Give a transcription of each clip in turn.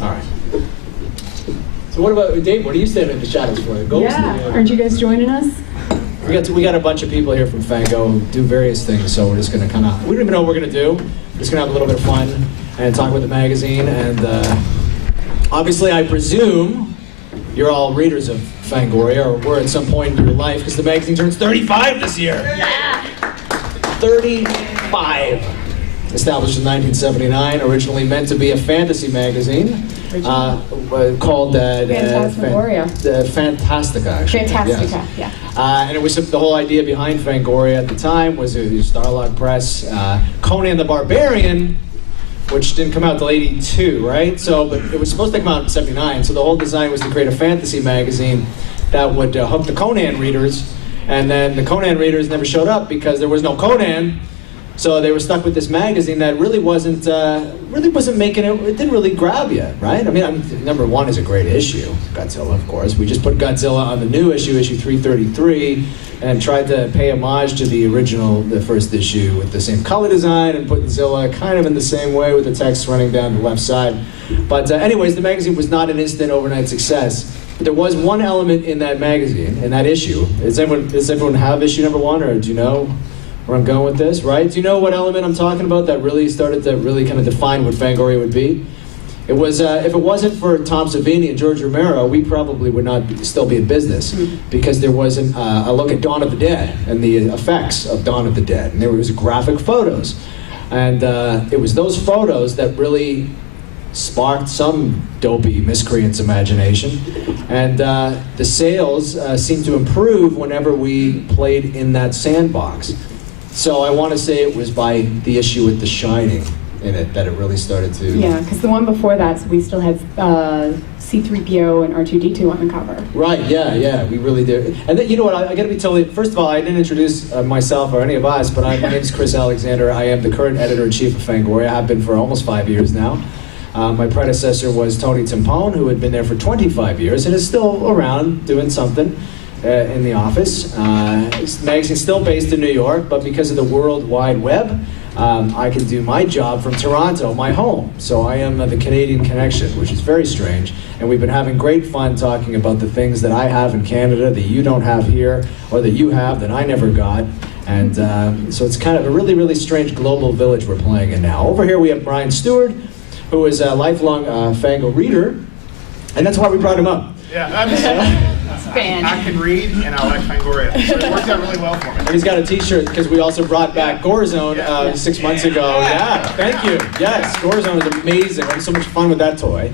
All right. So what about Dave? What are you standing in the shadows for? Aren't you guys joining us? We got a bunch of people here from Fango who do various things, so we're just going to we don't even know what we're going to do. We're just going to have a little bit of fun and talk about the magazine. And obviously, I presume you're all readers of Fangoria, or were at some point in your life, because the magazine turns 35 this year. Yeah. 35. Established in 1979, originally meant to be a fantasy magazine called Fangoria. Fantastica, actually. Fantastica, yes. yeah. And it was the whole idea behind Fangoria at the time was Starlog Press, Conan the Barbarian, which didn't come out until '82, right? So, but it was supposed to come out in '79. So the whole design was to create a fantasy magazine that would hook the Conan readers, and then the Conan readers never showed up because there was no Conan. So they were stuck with this magazine that really wasn't making it. It didn't really grab you, right? I mean, number one is a great issue, Godzilla, of course. We just put Godzilla on the new issue 333, and tried to pay homage to the original, the first issue, with the same color design and putting Zilla kind of in the same way with the text running down the left side. But anyways, the magazine was not an instant overnight success. But there was one element in that magazine, in that issue. Does everyone have issue number one, or do you know where I'm going with this, right? Do you know what element I'm talking about that really started to really kind of define what Fangoria would be? It was, if it wasn't for Tom Savini and George Romero, we probably would not still be in business, because there wasn't a look at Dawn of the Dead and the effects of Dawn of the Dead. And there was graphic photos. And it was those photos that really sparked some dopey miscreant's imagination. And the sales seemed to improve whenever we played in that sandbox. So I want to say it was by the issue with The Shining in it that it really started to... Yeah, because the one before that, we still had C-3PO and R2-D2 on the cover. Right, yeah, we really did. And then, you know what, I got to be totally... First of all, I didn't introduce myself or any of us, but my name is Chris Alexander. I am the current editor-in-chief of Fangoria. I've been for almost 5 years now. My predecessor was Tony Timpone, who had been there for 25 years and is still around doing something in the office. This magazine's still based in New York, but because of the World Wide Web, I can do my job from Toronto, my home. So I am the Canadian connection, which is very strange. And we've been having great fun talking about the things that I have in Canada that you don't have here, or that you have that I never got. And so it's kind of a really, really strange global village we're playing in now. Over here we have Brian Stewart, who is a lifelong Fango reader, and that's why we brought him up. Yeah, I can read, and I like Fangoria, so it worked out really well for me. And he's got a T-shirt because we also brought back Gore Zone 6 months ago. Yeah, thank you. Yes, Gore Zone is amazing. I had so much fun with that toy.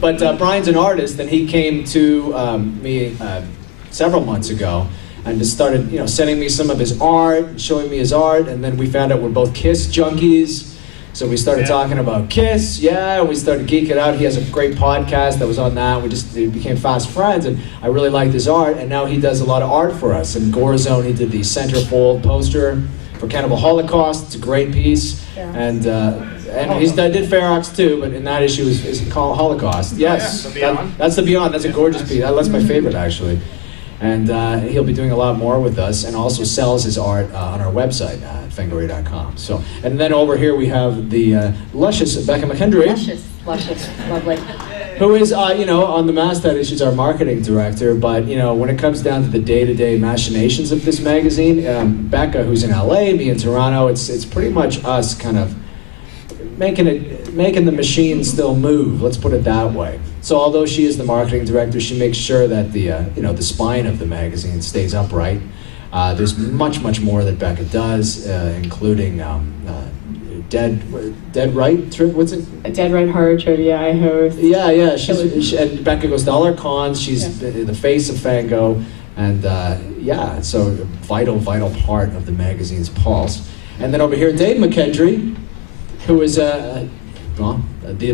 But Brian's an artist, and he came to me several months ago and just started, sending me some of his art, showing me his art, and then we found out we're both Kiss junkies. So we started talking about Kiss, we started geeking out. He has a great podcast that was on that. We became fast friends, and I really liked his art, and now he does a lot of art for us. In Gore Zone, he did the centerfold poster for Cannibal Holocaust. It's a great piece. Yeah. And I did Ferox too, but in that issue is called Holocaust. Yes, that's the Beyond. That's a gorgeous piece. That's my favorite, actually. And he'll be doing a lot more with us, and also sells his art on our website at fangoria.com. So, and then over here we have the luscious Becca McKendry. Luscious, lovely. Who is, on the masthead, she's our marketing director. But when it comes down to the day-to-day machinations of this magazine, Becca, who's in LA, me in Toronto, it's pretty much us kind of making the machine still move. Let's put it that way. So although she is the marketing director, she makes sure that the spine of the magazine stays upright. There's much more that Becca does, including Dead Right. What's it? A Dead Right horror trivia I host. Yeah. And Becca goes to all our cons. She's the face of Fango, and so a vital part of the magazine's pulse. And then over here, Dave McKendry, who is the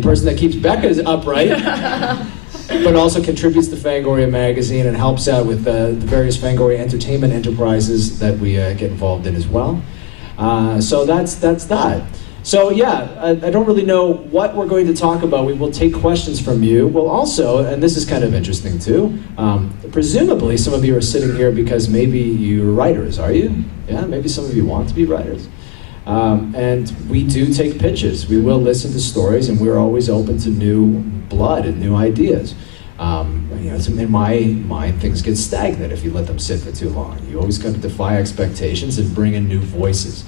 person that keeps Becca's upright, but also contributes to Fangoria magazine and helps out with the various Fangoria entertainment enterprises that we get involved in as well. So that's that. So I don't really know what we're going to talk about. We will take questions from you. We'll also, and this is kind of interesting too, presumably some of you are sitting here because maybe you're writers, are you? Yeah, maybe some of you want to be writers. And we do take pitches. We will listen to stories, and we're always open to new blood and new ideas. In my mind, things get stagnant if you let them sit for too long. You always got to defy expectations and bring in new voices.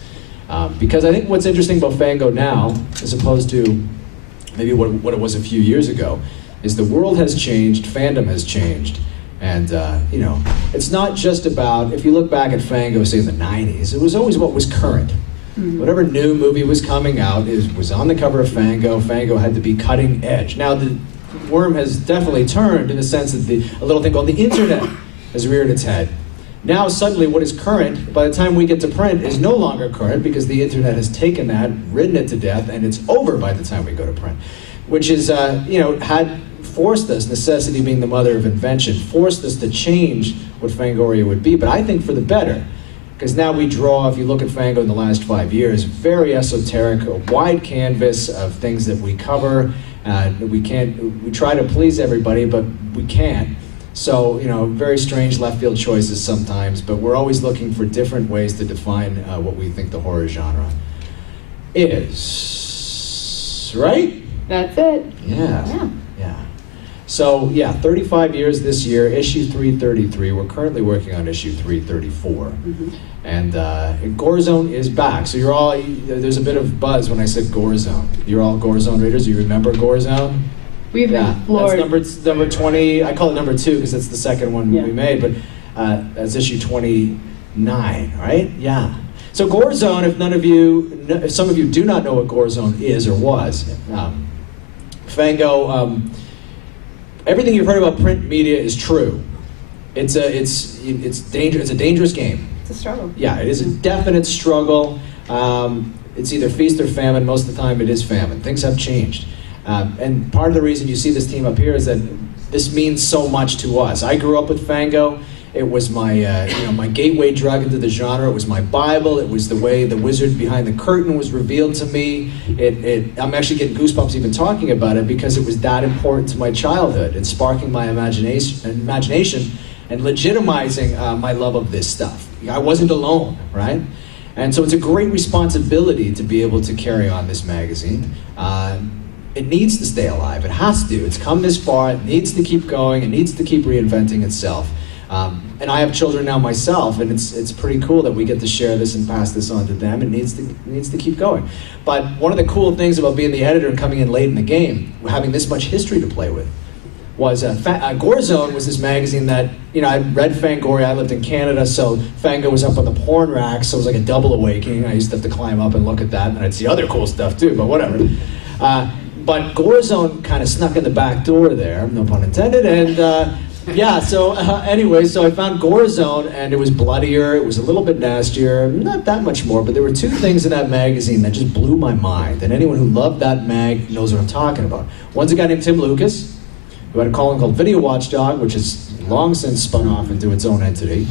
Because I think what's interesting about Fango now, as opposed to maybe what it was a few years ago, is the world has changed, fandom has changed, and it's not just about, if you look back at Fango, say in the 90s, it was always what was current. Mm-hmm. Whatever new movie was coming out was on the cover of Fango. Fango had to be cutting edge. Now the worm has definitely turned in the sense that a little thing called the internet has reared its head. Now suddenly what is current, by the time we get to print, is no longer current because the internet has taken that, ridden it to death, and it's over by the time we go to print. Which is, had forced us, necessity being the mother of invention, forced us to change what Fangoria would be, but I think for the better. Because now we draw, if you look at Fango in the last 5 years, very esoteric, a wide canvas of things that we cover. We try to please everybody, but we can't. So, very strange left field choices sometimes, but we're always looking for different ways to define what we think the horror genre is. Right? That's it. Yeah. So, 35 years this year, issue 333. We're currently working on issue 334. Mm-hmm. And Gore Zone is back. So you're all, there's a bit of buzz when I said Gore Zone. You're all Gore Zone readers. You remember Gore Zone? We've been floored. That's number 20. I call it number 2 because that's the second one we made. But that's issue 29, right? Yeah. So Gore Zone, if some of you do not know what Gore Zone is or was, Fango, everything you've heard about print media is true. It's a dangerous game. It's a struggle. Yeah, it is a definite struggle. It's either feast or famine. Most of the time it is famine. Things have changed. And part of the reason you see this team up here is that this means so much to us. I grew up with Fango. It was my my gateway drug into the genre. It was my Bible. It was the way the wizard behind the curtain was revealed to me. I'm actually getting goosebumps even talking about it because it was that important to my childhood and sparking my imagination and legitimizing my love of this stuff. I wasn't alone, right? And so it's a great responsibility to be able to carry on this magazine. It needs to stay alive. It has to. It's come this far. It needs to keep going. It needs to keep reinventing itself. And I have children now myself, and it's pretty cool that we get to share this and pass this on to them. It needs to keep going. But one of the cool things about being the editor and coming in late in the game, having this much history to play with, was Gore Zone was this magazine that, I read Fangoria. I lived in Canada, so Fango was up on the porn rack, so it was like a double awakening. I used to have to climb up and look at that, and I'd see other cool stuff too, but whatever. But Gore Zone kind of snuck in the back door there, no pun intended, and anyway, so I found Gore Zone, and it was bloodier, it was a little bit nastier, not that much more, but there were two things in that magazine that just blew my mind, and anyone who loved that mag knows what I'm talking about. One's a guy named Tim Lucas, who had a column called Video Watchdog, which has long since spun off into its own entity,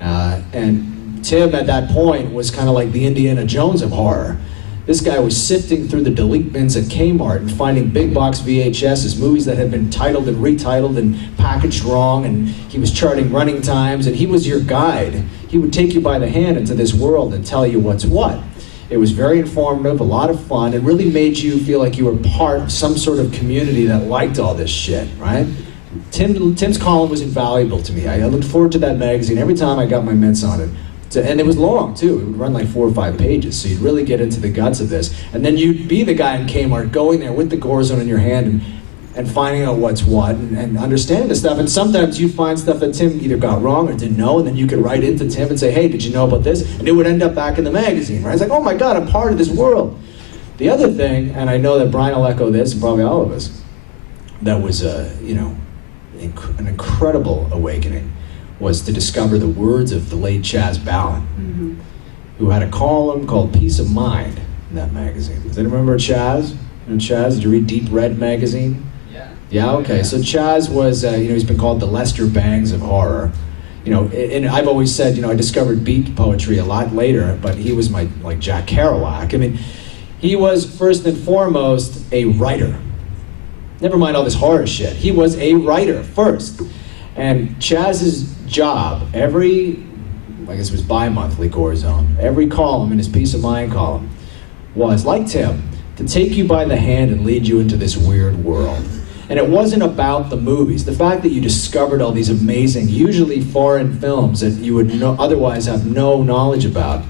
and Tim at that point was kind of like the Indiana Jones of horror. This guy was sifting through the delete bins at Kmart and finding big box VHSs, movies that had been titled and retitled and packaged wrong, and he was charting running times, and he was your guide. He would take you by the hand into this world and tell you what's what. It was very informative, a lot of fun. It really made you feel like you were part of some sort of community that liked all this shit, right? Tim's column was invaluable to me. I looked forward to that magazine every time I got my mitts on it. And it was long, too. It would run like 4 or 5 pages, so you'd really get into the guts of this. And then you'd be the guy in Kmart going there with the Gore Zone in your hand and finding out what's what and understanding the stuff. And sometimes you'd find stuff that Tim either got wrong or didn't know, and then you could write into Tim and say, hey, did you know about this? And it would end up back in the magazine, right? It's like, oh my God, I'm part of this world. The other thing, and I know that Brian will echo this, and probably all of us, that was an incredible awakening, was to discover the words of the late Chaz Ballin, who had a column called Peace of Mind in that magazine. Does anyone remember Chaz? Chaz, did you read Deep Red magazine? Yeah, okay. So Chaz was, he's been called the Lester Bangs of horror. And I've always said, I discovered beat poetry a lot later, but he was my, like, Jack Kerouac. I mean, he was first and foremost a writer. Never mind all this horror shit. He was a writer first. And Chaz's job, every I guess it was bi-monthly Gore Zone, every column in his Peace of Mind column was, like Tim, to take you by the hand and lead you into this weird world. And it wasn't about the movies. The fact that you discovered all these amazing, usually foreign films that you would otherwise have no knowledge about.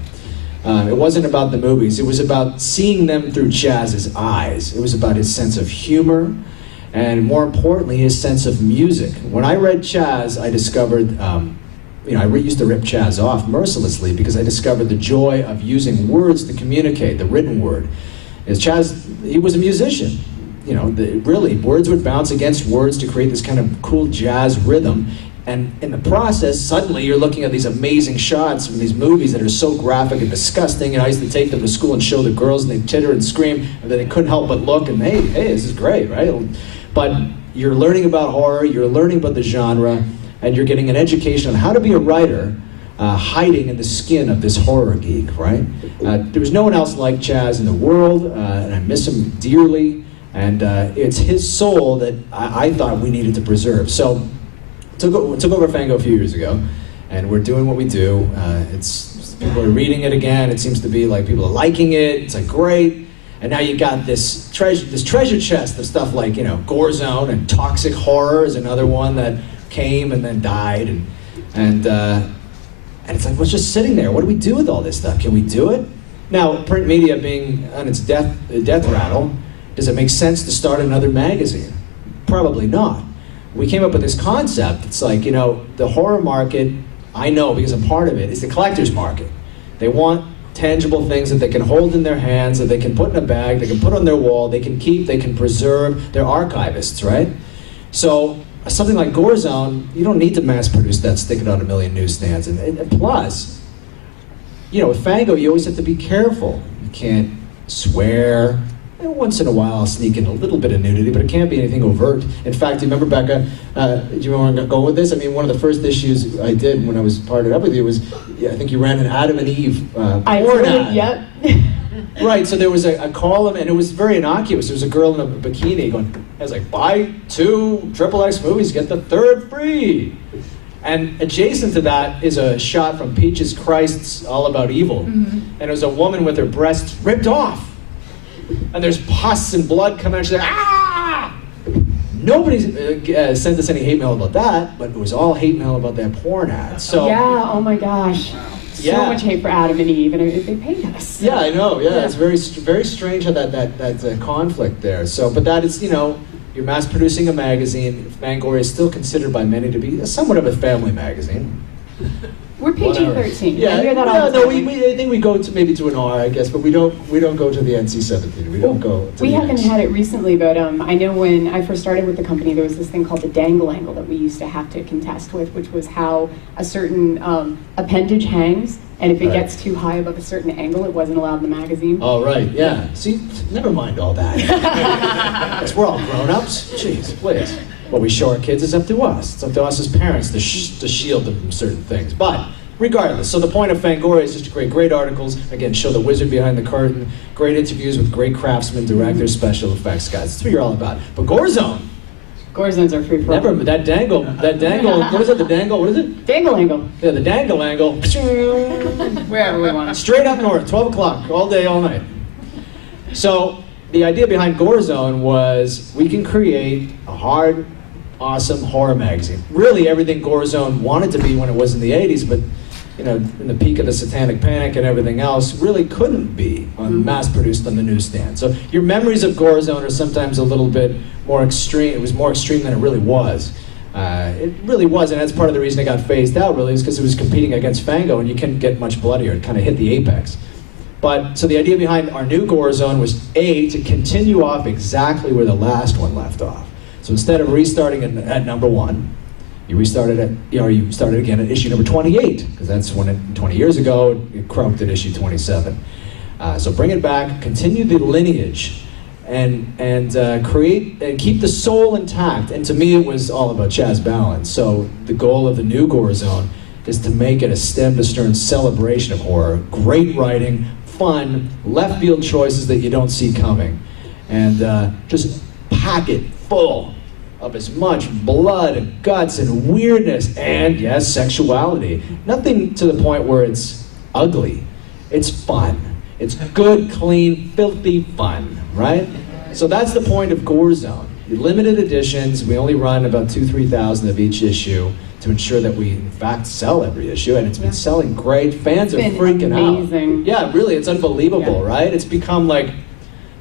It wasn't about the movies. It was about seeing them through Chaz's eyes. It was about his sense of humor, and more importantly, his sense of music. When I read Chaz, I discovered, I used to rip Chaz off mercilessly because I discovered the joy of using words to communicate, the written word. As Chaz, he was a musician. Really, words would bounce against words to create this kind of cool jazz rhythm. And in the process, suddenly you're looking at these amazing shots from these movies that are so graphic and disgusting. And I used to take them to school and show the girls, and they'd titter and scream, and then they couldn't help but look, and hey, this is great, right? But you're learning about horror, you're learning about the genre, and you're getting an education on how to be a writer hiding in the skin of this horror geek, right? There was no one else like Chaz in the world, and I miss him dearly. And it's his soul that I thought we needed to preserve. So took over Fango a few years ago, and we're doing what we do. It's people are reading it again. It seems to be like people are liking it. It's like great. And now you got this treasure chest of stuff like Gore Zone and Toxic Horror is another one that came and then died, and it's like, what's just sitting there? What do we do with all this stuff? Can we do it? Now, print media being on its death rattle, does it make sense to start another magazine? Probably not. We came up with this concept. It's like, the horror market, I know because I'm part of it, is the collector's market. They want tangible things that they can hold in their hands, that they can put in a bag, they can put on their wall, they can keep, they can preserve. They're archivists, right? So something like Gore Zone, you don't need to mass produce that, stick it on a million newsstands. And plus, with Fango, you always have to be careful. You can't swear. And once in a while, I'll sneak in a little bit of nudity, but it can't be anything overt. In fact, do you remember, Becca, do you remember going with this? I mean, one of the first issues I did when I was partnered up with you was, I think you ran an Adam and Eve porn ad. Yep. Right, so there was a column, and it was very innocuous. There was a girl in a bikini going, I was like, buy 2 XXX movies, get the 3rd free. And adjacent to that is a shot from Peaches Christ's All About Evil. Mm-hmm. And it was a woman with her breasts ripped off. And there's pus and blood coming out. She's like, ah! Nobody sent us any hate mail about that, but it was all hate mail about that porn ad. So yeah, oh my gosh. So much hate for Adam and Eve, and they paid us. Yeah, I know. Yeah, it's very strange how that conflict there. So, but that is, you're mass producing a magazine. Fangoria is still considered by many to be somewhat of a family magazine. We're PG-13. Yeah, I hear that all the time. I think we go to maybe to an R, I guess, but we don't go to the NC-17. We don't go to We the haven't X. had it recently, but I know when I first started with the company, there was this thing called the dangle angle that we used to have to contest with, which was how a certain appendage hangs, and if it gets too high above a certain angle, it wasn't allowed in the magazine. Oh, right, yeah. See, never mind all that. Because we're all grown-ups. Jeez, please. What we show our kids is up to us. It's up to us as parents to shield them from certain things. But regardless, so the point of Fangoria is just to create great articles, again, show the wizard behind the curtain, great interviews with great craftsmen, directors, special effects guys. That's what you're all about. But Gore Zone. Gore Zones are free for all. Never, that dangle, what is it, the dangle, what is it? Dangle angle. Yeah, the dangle angle. Wherever we want. Straight up north, 12 o'clock, all day, all night. So the idea behind Gore Zone was we can create a hard, awesome horror magazine. Really everything Gore Zone wanted to be when it was in the 80s, but in the peak of the Satanic Panic and everything else, really couldn't be mass-produced on the newsstand. So your memories of Gore Zone are sometimes a little bit more extreme. It was more extreme than it really was. It really was, and that's part of the reason it got phased out, really, is because it was competing against Fango, and you couldn't get much bloodier. It kind of hit the apex. But, so the idea behind our new Gore Zone was, A, to continue off exactly where the last one left off. So instead of restarting at number 1, you started again at issue number 28, because that's when 20 years ago, it croaked at issue 27. So bring it back, continue the lineage, and create and keep the soul intact. And to me, it was all about Chaz balance. So the goal of the new Gore Zone is to make it a stem to stern celebration of horror. Great writing, fun, left field choices that you don't see coming, and just pack it full of as much blood and guts and weirdness and, yes, sexuality. Nothing to the point where it's ugly. It's fun. It's good, clean, filthy fun, right? So that's the point of Gore Zone. Limited editions, we only run about 3,000 of each issue to ensure that we, in fact, sell every issue, and it's been selling great. Fans are freaking amazing. out. Yeah, really, it's unbelievable, right? It's become like,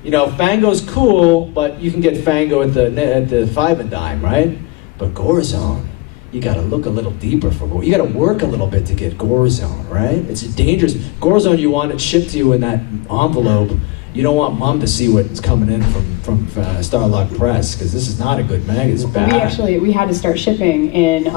you know, Fango's cool, but you can get Fango at the 5 and dime, right? But Gore Zone, you gotta look a little deeper for Gore. You gotta work a little bit to get Gore Zone, right? It's dangerous. Gore Zone, you want it shipped to you in that envelope. You don't want mom to see what's coming in from Starlock Press, because this is not a good mag. It's bad. We had to start shipping in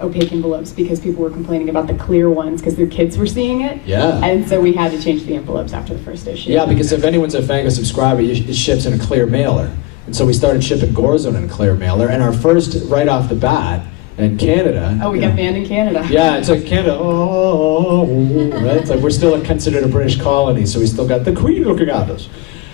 opaque envelopes because people were complaining about the clear ones because their kids were seeing it. Yeah. And so we had to change the envelopes after the first issue. Yeah, because if anyone's a Fango subscriber, it ships in a clear mailer. And so we started shipping Gore Zone in a clear mailer, and our first, right off the bat, in Canada. Oh, we got banned in Canada. Yeah, it's like Canada, right? It's like we're still considered a British colony, so we still got the Queen looking at us.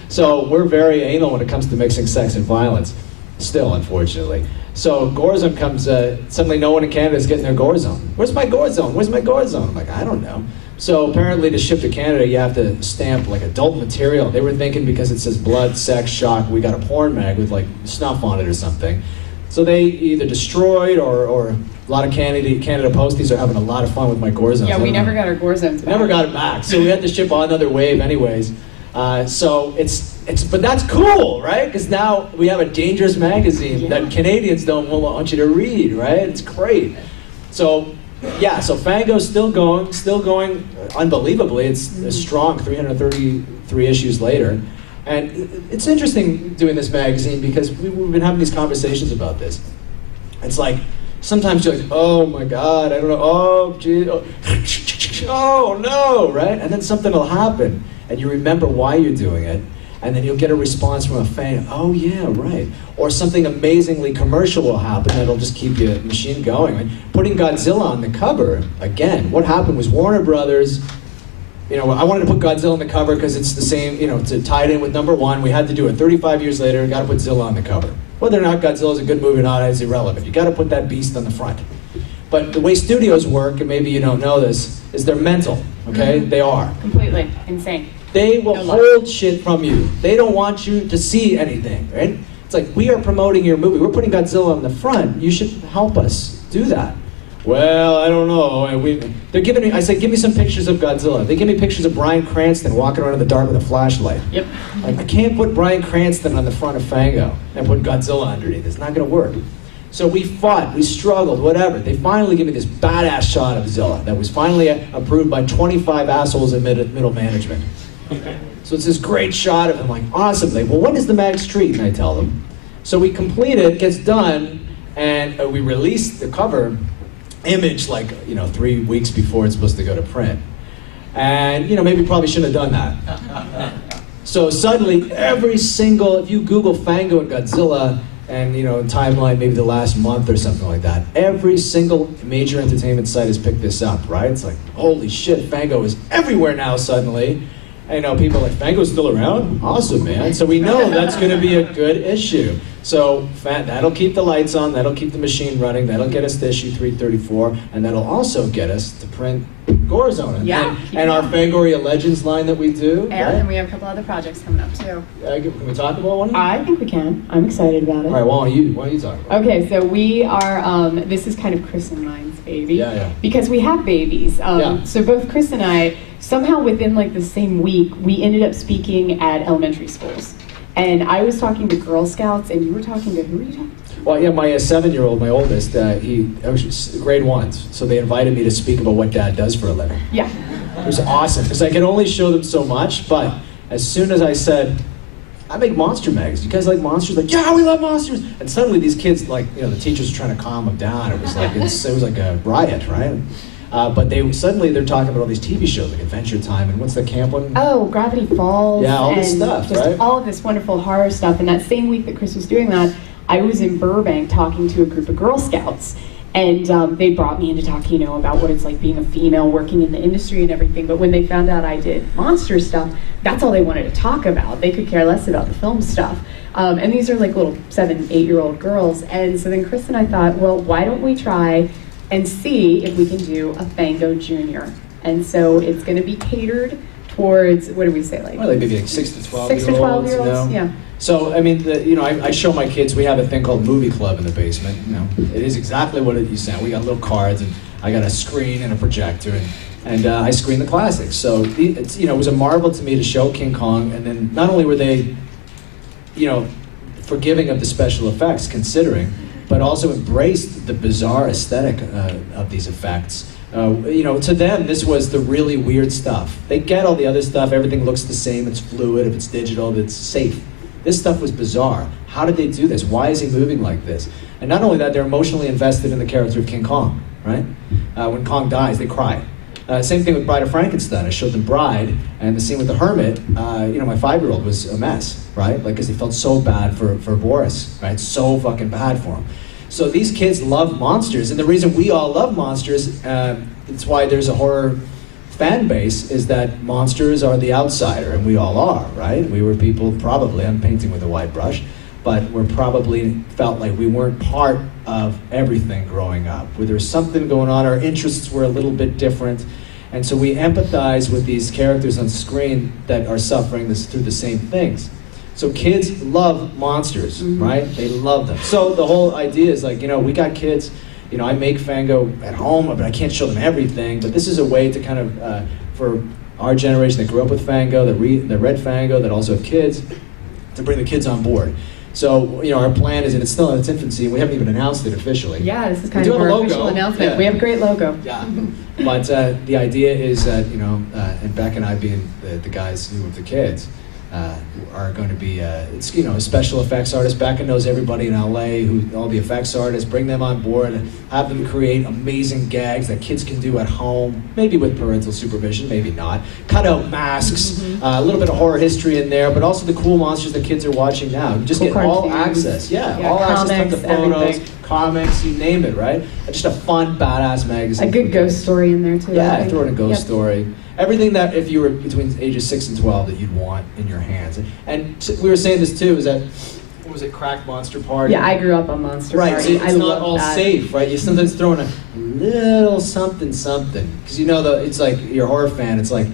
So we're very anal when it comes to mixing sex and violence, still, unfortunately. So Gore Zone comes, suddenly no one in Canada is getting their Gore Zone. Where's my Gore Zone? Where's my Gore Zone? I'm like, I don't know. So apparently to ship to Canada, you have to stamp like adult material. They were thinking because it says blood, sex, shock, we got a porn mag with like snuff on it or something. So they either destroyed or a lot of Canada posties are having a lot of fun with my Gore Zones. Yeah, we never got our Gore Zones back. Never got it back. So we had to ship on another wave anyways. So but that's cool, right? Because now we have a dangerous magazine that Canadians don't want you to read, right? It's great. So yeah, so Fango's still going unbelievably. It's a strong 333 issues later. And it's interesting doing this magazine because we've been having these conversations about this. It's like, sometimes you're like, oh my God, I don't know, oh gee, oh no, right? And then something will happen and you remember why you're doing it, and then you'll get a response from a fan, oh yeah, right. Or something amazingly commercial will happen that'll just keep your machine going. Like putting Godzilla on the cover, again, what happened was Warner Brothers, you know, I wanted to put Godzilla on the cover because it's the same, you know, to tie it in with #1. We had to do it 35 years later, got to put Zilla on the cover. Whether or not Godzilla's a good movie or not is irrelevant. You got to put that beast on the front. But the way studios work, and maybe you don't know this, is they're mental, okay? Mm-hmm. They are. Completely insane. They will hold shit from you. They don't want you to see anything, right? It's like, we are promoting your movie. We're putting Godzilla on the front. You should help us do that. Well, I don't know. They're giving me, I say, give me some pictures of Godzilla. They give me pictures of Bryan Cranston walking around in the dark with a flashlight. Yep. Like, I can't put Bryan Cranston on the front of Fango and put Godzilla underneath. It's not going to work. So we fought, we struggled, whatever. They finally give me this badass shot of Zilla that was finally approved by 25 assholes in middle management. So it's this great shot of him, like, awesome. They, well, when is the mag street? And I tell them. So we complete it, gets done, and we release the cover image like, 3 weeks before it's supposed to go to print. And, maybe probably shouldn't have done that. So suddenly, every single, if you Google Fango and Godzilla, and, timeline, maybe the last month or something like that, every single major entertainment site has picked this up, right? It's like, holy shit, Fango is everywhere now suddenly. And, people are like, Fango's still around? Awesome, man. So we know that's going to be a good issue. So that'll keep the lights on, that'll keep the machine running, that'll get us to issue 334, and that'll also get us to print Gore Zone. And our Fangoria Legends line that we do. Yeah, and we have a couple other projects coming up too. Can we talk about one of them? I think we can. I'm excited about it. All right, why don't you talk about it? Okay, so we are, this is kind of Chris and mine's baby. Yeah. Because we have babies. So both Chris and I, somehow within like the same week, we ended up speaking at elementary schools. And I was talking to Girl Scouts, and you were talking to, who were you talking to? Well, yeah, my 7-year-old, my oldest, he was grade 1, so they invited me to speak about what Dad does for a living. Yeah. It was awesome, because I could only show them so much, but as soon as I said, I make monster mags, you guys like monsters? Like, yeah, we love monsters! And suddenly these kids, like, the teachers were trying to calm them down. It was like, it was like a riot, right? But they're talking about all these TV shows like Adventure Time and what's the camp one? Oh, Gravity Falls. Yeah, all this and stuff, just right? all of this wonderful horror stuff. And that same week that Chris was doing that, I was in Burbank talking to a group of Girl Scouts. And they brought me in to talk, about what it's like being a female working in the industry and everything. But when they found out I did monster stuff, that's all they wanted to talk about. They could care less about the film stuff. And these are like little 7, 8-year-old girls. And so then Chris and I thought, well, why don't we try and see if we can do a Fango Junior? And so it's going to be catered towards, what do we say, like? Well, like maybe like 6 to 12 6 to 12 year olds, yeah. So, I mean, I show my kids, we have a thing called Movie Club in the basement. It is exactly what you said. We got little cards, and I got a screen and a projector, and I screen the classics. So, it was a marvel to me to show King Kong, and then not only were they, forgiving of the special effects, considering, but also embraced the bizarre aesthetic of these effects. To them, this was the really weird stuff. They get all the other stuff, everything looks the same, it's fluid, if it's digital, it's safe. This stuff was bizarre. How did they do this? Why is he moving like this? And not only that, they're emotionally invested in the character of King Kong, right? When Kong dies, they cry. Same thing with Bride of Frankenstein. I showed them Bride, and the scene with the hermit, my 5-year-old was a mess, right? Like, because he felt so bad for Boris, right? So fucking bad for him. So these kids love monsters, and the reason we all love monsters, it's why there's a horror fan base, is that monsters are the outsider, and we all are, right? We were people, probably, I'm painting with a wide brush, but we're probably felt like we weren't part of everything growing up, where there's something going on, our interests were a little bit different, and so we empathize with these characters on screen that are suffering through the same things. So kids love monsters, right? They love them. So the whole idea is like, we got kids, I make Fango at home, but I can't show them everything, but this is a way to kind of, for our generation that grew up with Fango, that read Fango, that also have kids, to bring the kids on board. So, our plan is, and it's still in its infancy, and we haven't even announced it officially. Yeah, this is kind of our official announcement. Yeah. We have a great logo. Yeah, but the idea is that, and Beck and I being the guys who have the kids, are going to be, special effects artists. Becca knows everybody in LA, all the effects artists, bring them on board and have them create amazing gags that kids can do at home, maybe with parental supervision, maybe not. Cut out masks, a little bit of horror history in there, but also the cool monsters that kids are watching now. You just get all access, all comics, access to the photos, everything. Comics, you name it, right? Just a fun, badass magazine. A good ghost story in there too. Yeah, throw in a ghost story. Everything that, if you were between ages 6 and 12, that you'd want in your hands. And we were saying this too, is that, what was it, Crack Monster Party? Yeah, I grew up on Monster Right, Party. so it's not all safe, right? You sometimes throw in a little something, because it's like, you're a horror fan, it's like,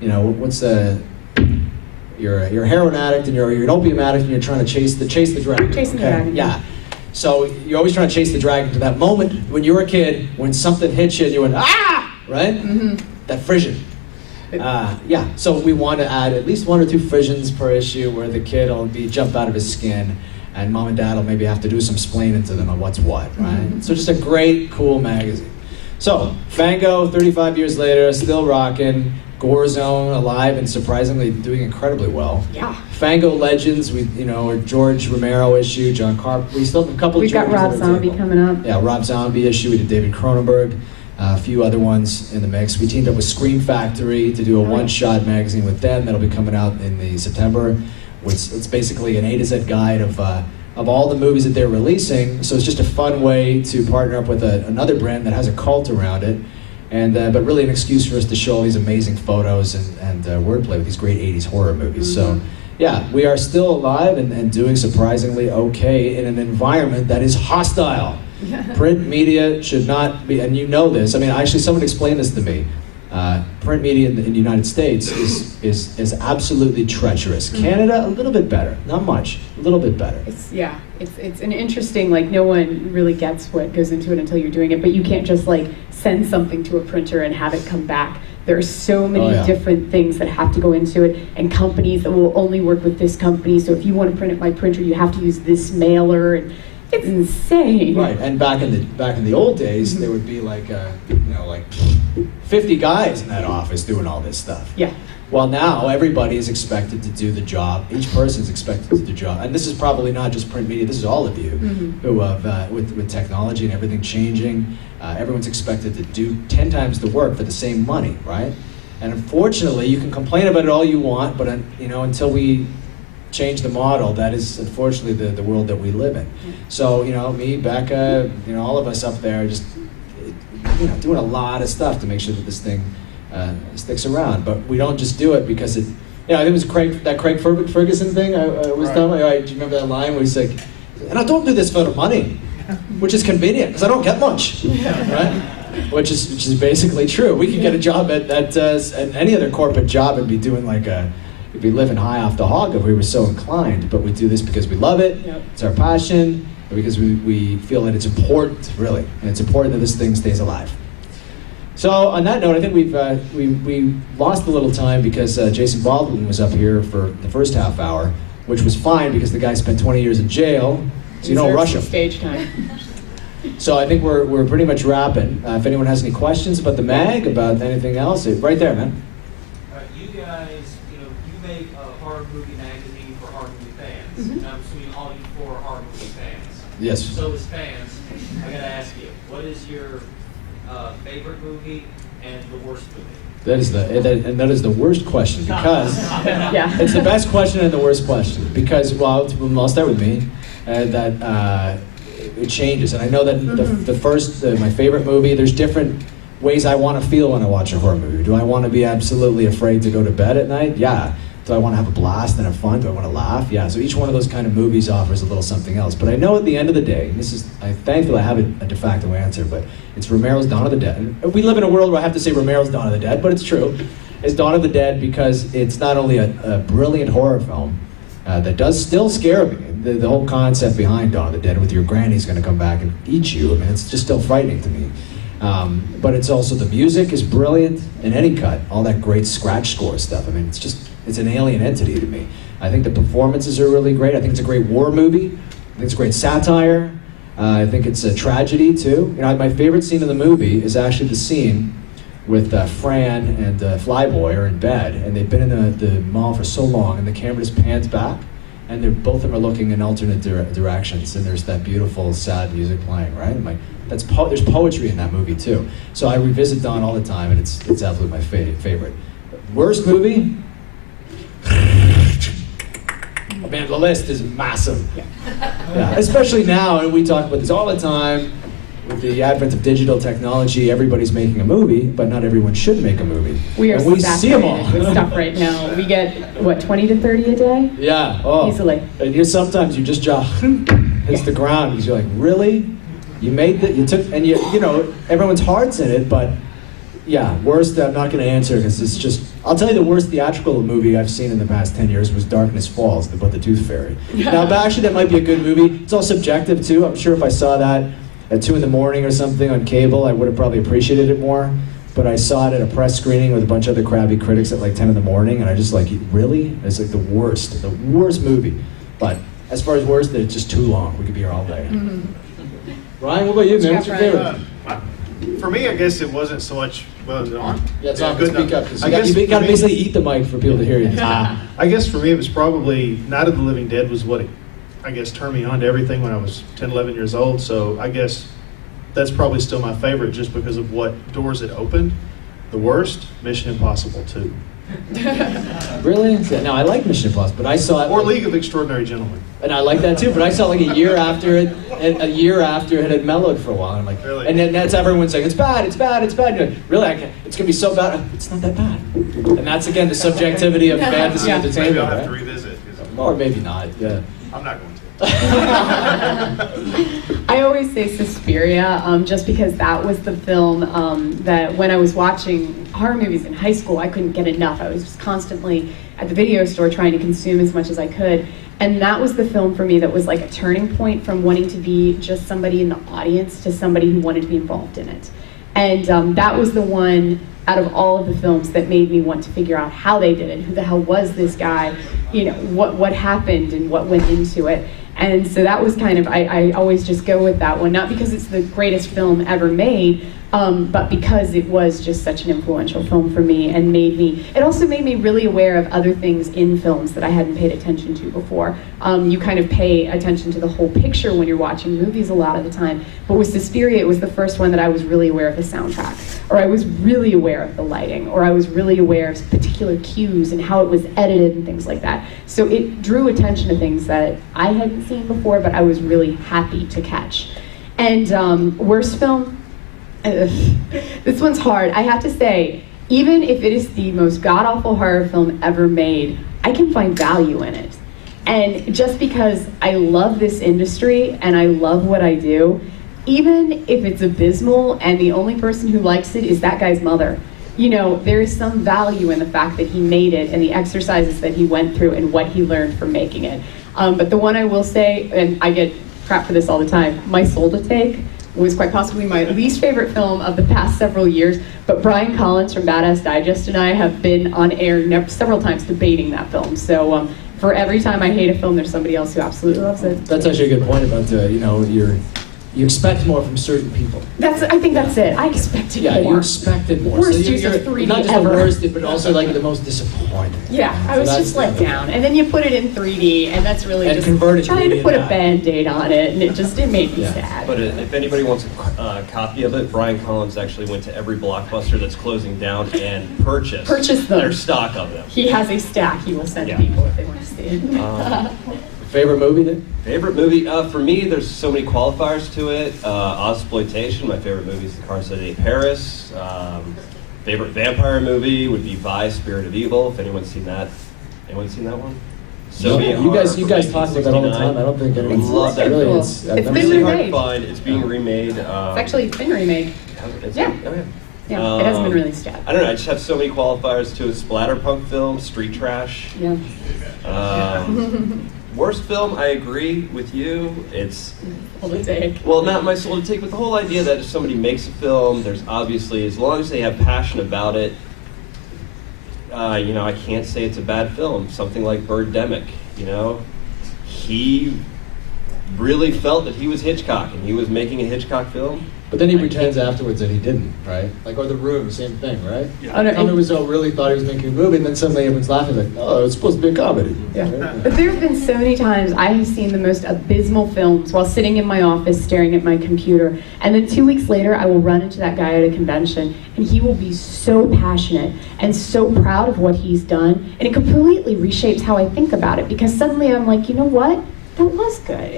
what's you're a heroin addict and you're an opium addict and you're trying to chase the dragon. Chasing the dragon. Yeah. So you're always trying to chase the dragon to that moment when you were a kid, when something hit you and you went, ah! Right? That frisson. So we want to add at least 1 or 2 frissions per issue where the kid will jump out of his skin and mom and dad will maybe have to do some explaining to them on what's what, right? So just a great, cool magazine. So, Fango, 35 years later, still rocking. Gore Zone, alive and surprisingly doing incredibly well. Yeah. Fango Legends, a George Romero issue, John Carpenter. We still have a couple of We've got Rob Zombie coming up. Yeah, Rob Zombie issue. We did David Cronenberg. A few other ones in the mix. We teamed up with Scream Factory to do a one-shot magazine with them that'll be coming out in the September. It's basically an A to Z guide of all the movies that they're releasing. So it's just a fun way to partner up with another brand that has a cult around it, and but really an excuse for us to show all these amazing photos and wordplay with these great 80s horror movies. So yeah, we are still alive and doing surprisingly okay in an environment that is hostile. Print media should not be, and you know this. I mean, actually, someone explained this to me. Print media in the United States is absolutely treacherous. Canada, a little bit better, not much, a little bit better. It's an interesting, like, no one really gets what goes into it until you're doing it, but you can't just like send something to a printer and have it come back. There are so many different things that have to go into it, and companies that will only work with this company. So if you want to print it by printer, you have to use this mailer, and it's insane. Right, and back in the old days, there would be like 50 guys in that office doing all this stuff. Yeah. Well, now everybody is expected to do the job. Each person is expected to do the job, and this is probably not just print media. This is all of you who have, with technology and everything changing, everyone's expected to do 10 times the work for the same money, right? And unfortunately, you can complain about it all you want, but until we change the model, that is unfortunately the world that we live in. So me, Becca, all of us up there, just doing a lot of stuff to make sure that this thing sticks around. But we don't just do it because Yeah, I think it was Craig Ferguson thing I was Right. telling you. Do you remember that line where he's like, and I don't do this for the money, which is convenient because I don't get much, right? Which is basically true. We could get a job at any other corporate job and be doing we'd be living high off the hog if we were so inclined. But we do this because we love it. Yep. It's our passion, and because we feel that it's important, really, and it's important that this thing stays alive. So on that note, I think we lost a little time because Jason Baldwin was up here for the first half hour, which was fine because the guy spent 20 years in jail, so you don't rush him. Stage time. So I think we're pretty much wrapping. If anyone has any questions about the mag, about anything else, right there, man. You guys, you make a horror movie magazine for horror movie fans. And I'm assuming all you four are horror movie fans. Yes. So as fans, I gotta ask you, what is your favorite movie and the worst movie? That is the worst question because Yeah. it's the best question and the worst question because I'll start with me. It changes, and I know that my favorite movie. There's different ways I want to feel when I watch a horror movie. Do I want to be absolutely afraid to go to bed at night? Yeah. Do I want to have a blast and have fun? Do I want to laugh? Yeah. So each one of those kind of movies offers a little something else. But I know at the end of the day, and thankfully I have a de facto answer, but it's Romero's Dawn of the Dead. And we live in a world where I have to say Romero's Dawn of the Dead, but it's true. It's Dawn of the Dead because it's not only a brilliant horror film that does still scare me. The whole concept behind Dawn of the Dead with your granny's going to come back and eat you. I mean, it's just still frightening to me. But it's also the music is brilliant in any cut. All that great scratch score stuff. I mean, it's an alien entity to me. I think the performances are really great. I think it's a great war movie. I think it's a great satire. I think it's a tragedy too. My favorite scene in the movie is actually the scene with Fran and Flyboy are in bed, and they've been in the mall for so long, and the camera just pans back, and both of them are looking in alternate directions, and there's that beautiful, sad music playing, right? I'm like, there's poetry in that movie too. So I revisit Dawn all the time, and it's absolutely my favorite. Worst movie? Oh, man, the list is massive. Yeah, especially now, and we talk about this all the time. With the advent of digital technology, everybody's making a movie, but not everyone should make a movie. We are and we see them all. saturated with stuff right now. We get, 20 to 30 a day? Yeah, oh. Easily. And sometimes you just jaw hits the ground because you're like, really? You made that? You took, and everyone's heart's in it, but yeah, worst, I'm not going to answer because it's just, I'll tell you the worst theatrical movie I've seen in the past 10 years was Darkness Falls, about the Tooth Fairy. Now, actually, that might be a good movie. It's all subjective, too. I'm sure if I saw that at 2 a.m. or something on cable, I would have probably appreciated it more. But I saw it at a press screening with a bunch of other crabby critics at like 10 in the morning, and I just like, really? It's like the worst movie. But as far as worst, it's just too long. We could be here all day. Mm-hmm. Ryan, what about you, man? What's your favorite? For me, I guess it wasn't so much. Well, is it on? Yeah, it's on. Good Speak enough. up. 'Cause I you guess got to for me- basically eat the mic for people to hear you. I guess for me, it was probably Night of the Living Dead was what, I guess, turned me on to everything when I was 10, 11 years old. So I guess that's probably still my favorite just because of what doors it opened. The worst, Mission Impossible 2. Really? No, I like Mission Impossible, but I saw it. Or League of Extraordinary Gentlemen. And I like that too, but I saw it like a year after it had mellowed for a while. I'm like, Really? and then that's everyone's like, it's bad. And you're like, really? It's gonna be so bad. It's not that bad. And that's again the subjectivity of fantasy Yeah. entertainment, Maybe I'll have to right? revisit. 'Cause Or maybe not. Yeah. I'm not going to. I always say Suspiria, just because that was the film that when I was watching horror movies in high school, I couldn't get enough. I was just constantly at the video store trying to consume as much as I could. And that was the film for me that was like a turning point from wanting to be just somebody in the audience to somebody who wanted to be involved in it. And that was the one out of all of the films that made me want to figure out how they did it. Who the hell was this guy? What happened and what went into it. And so that was kind of, I always just go with that one, not because it's the greatest film ever made, but because it was just such an influential film for me and it also made me really aware of other things in films that I hadn't paid attention to before. You kind of pay attention to the whole picture when you're watching movies a lot of the time, but with Suspiria, it was the first one that I was really aware of the soundtrack, or I was really aware of the lighting, or I was really aware of particular cues and how it was edited and things like that. So it drew attention to things that I hadn't seen before, but I was really happy to catch. And worst film? This one's hard. I have to say, even if it is the most god-awful horror film ever made, I can find value in it. And just because I love this industry and I love what I do, even if it's abysmal and the only person who likes it is that guy's mother, you know, there is some value in the fact that he made it and the exercises that he went through and what he learned from making it. But the one I will say, and I get crap for this all the time, My Soul to Take was quite possibly my least favorite film of the past several years, but Brian Collins from Badass Digest and I have been on air several times debating that film. So for every time I hate a film, there's somebody else who absolutely loves it. That's actually a good point about, you expect more from certain people. I think that's it. I expected more. Yeah, you expected more. Worst so use of 3D not just ever. the worst, but also like the most disappointing. Yeah, I was just let down. And then you put it in 3D, and that's really and just converted trying to 3D put a back. Band-Aid on it, and it made me sad. But if anybody wants a copy of it, Brian Collins actually went to every Blockbuster that's closing down and purchased them. their stock of them. He has a stack he will send Yeah. people if they want to see it. Favorite movie then? Favorite movie? For me, there's so many qualifiers to it. Ozploitation, my favorite movie is The Car City Paris. Favorite vampire movie would be Vice, Spirit of Evil, if anyone's seen that. Anyone seen that one? Soviet you guys horror talk from about that all the 1969. time. I don't think anyone's Love that really. film. It's It's been Really hard to remade. find. It's being remade. It's actually been remade. Yeah. Oh, yeah. Yeah, it hasn't been released yet. I don't know. I just have so many qualifiers to it. Splatterpunk film, street trash. Yeah. Worst film, I agree with you. It's Hold the take. well, not My Soul to Take, but the whole idea that if somebody makes a film, there's obviously, as long as they have passion about it, I can't say it's a bad film. Something like Birdemic, he really felt that he was Hitchcock and he was making a Hitchcock film. But then he pretends afterwards that he didn't, right? Like, or The Room, same thing, right? Oh, no, Tommy Wiseau really thought he was making a movie, and then suddenly everyone's laughing like, oh, it's supposed to be a comedy. Yeah. But there have been so many times I have seen the most abysmal films while sitting in my office staring at my computer, and then 2 weeks later I will run into that guy at a convention and he will be so passionate and so proud of what he's done, and it completely reshapes how I think about it, because suddenly I'm like, you know what? That was good.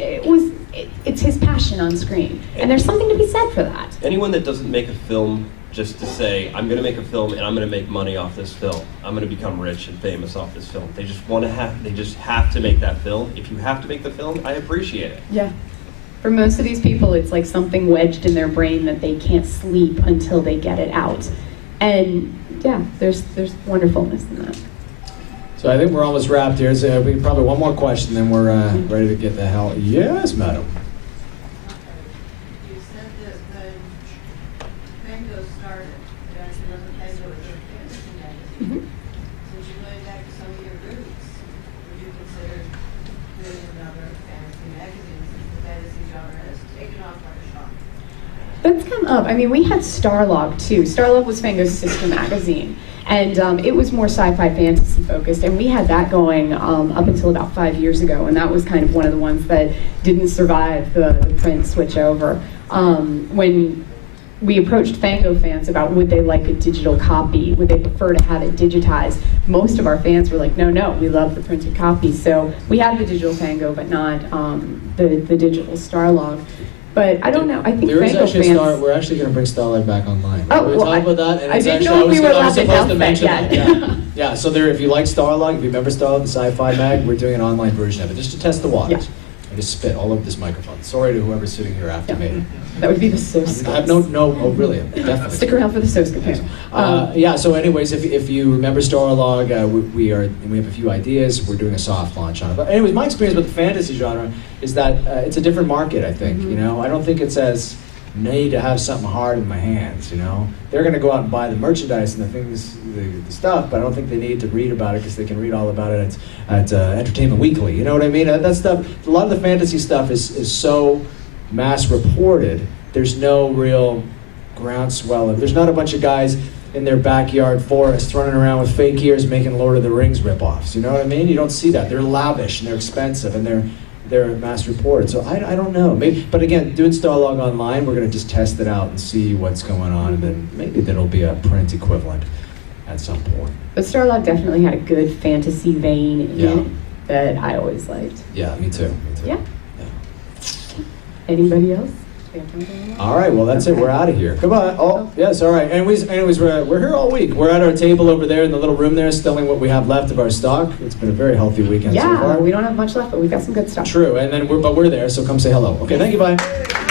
It's his passion on screen, and there's something to be said for that. Anyone that doesn't make a film just to say, I'm going to make a film and I'm going to make money off this film, I'm going to become rich and famous off this film. They just have to make that film. If you have to make the film, I appreciate it. Yeah. For most of these people, it's like something wedged in their brain that they can't sleep until they get it out. And yeah, there's wonderfulness in that. So I think we're almost wrapped here. So we probably one more question, then we're ready to get the hell. Yes, madam. You said that when Fango started, it actually wasn't Fango, it was a fantasy magazine. Since you're going back to some of your roots, would you consider doing another fantasy magazine since the fantasy genre has taken off like a shot? That's come up. I mean, we had Starlog too. Starlog was Fango's sister magazine. And it was more sci-fi fantasy focused, and we had that going up until about 5 years ago, and that was kind of one of the ones that didn't survive the print switch over. When we approached Fango fans about would they like a digital copy, would they prefer to have it digitized, most of our fans were like, no, we love the printed copy. So we had the digital Fango, but not the digital Starlog. But I don't know. I think there is Fango actually fans. We're actually going to bring Starlight back online. Oh, we well, talked about that, and I it's didn't actually, know if we were I was allowed to supposed to announce mention that that. yet. Yeah. So there, if you like Starlog, if you remember Starlog, the sci-fi mag, we're doing an online version of it just to test the waters. Yeah. I just spit all over this microphone. Sorry to whoever's sitting here after me. That would be the Soska. I have oh really? Definitely. Stick around for the Soska panel. Yeah. So, anyways, if you remember Starlog, we have a few ideas. We're doing a soft launch on it. But anyways, my experience with the fantasy genre is that it's a different market. I think I don't think it's as need to have something hard in my hands. They're going to go out and buy the merchandise and the things, the stuff, but I don't think they need to read about it because they can read all about it at Entertainment Weekly. You know what I mean? That stuff. A lot of the fantasy stuff is so mass reported. There's no real groundswell. There's not a bunch of guys in their backyard forest running around with fake ears making Lord of the Rings ripoffs. You know what I mean? You don't see that. They're lavish and they're expensive and they're mass reported. So I don't know. Maybe, but again, doing Starlog online, we're going to just test it out and see what's going on, and then maybe there'll be a print equivalent at some point. But Starlog definitely had a good fantasy vein in it that I always liked. Yeah, me too. Yeah. Anybody else? we have time for one more? All right, well, that's it. We're out of here. Goodbye. Oh, yes, all right. Anyways, we're here all week. We're at our table over there in the little room there, selling what we have left of our stock. It's been a very healthy weekend so Yeah, far. we don't have much left, but we've got some good stuff. True, and then we're there, so come say hello. Okay, thank you, bye.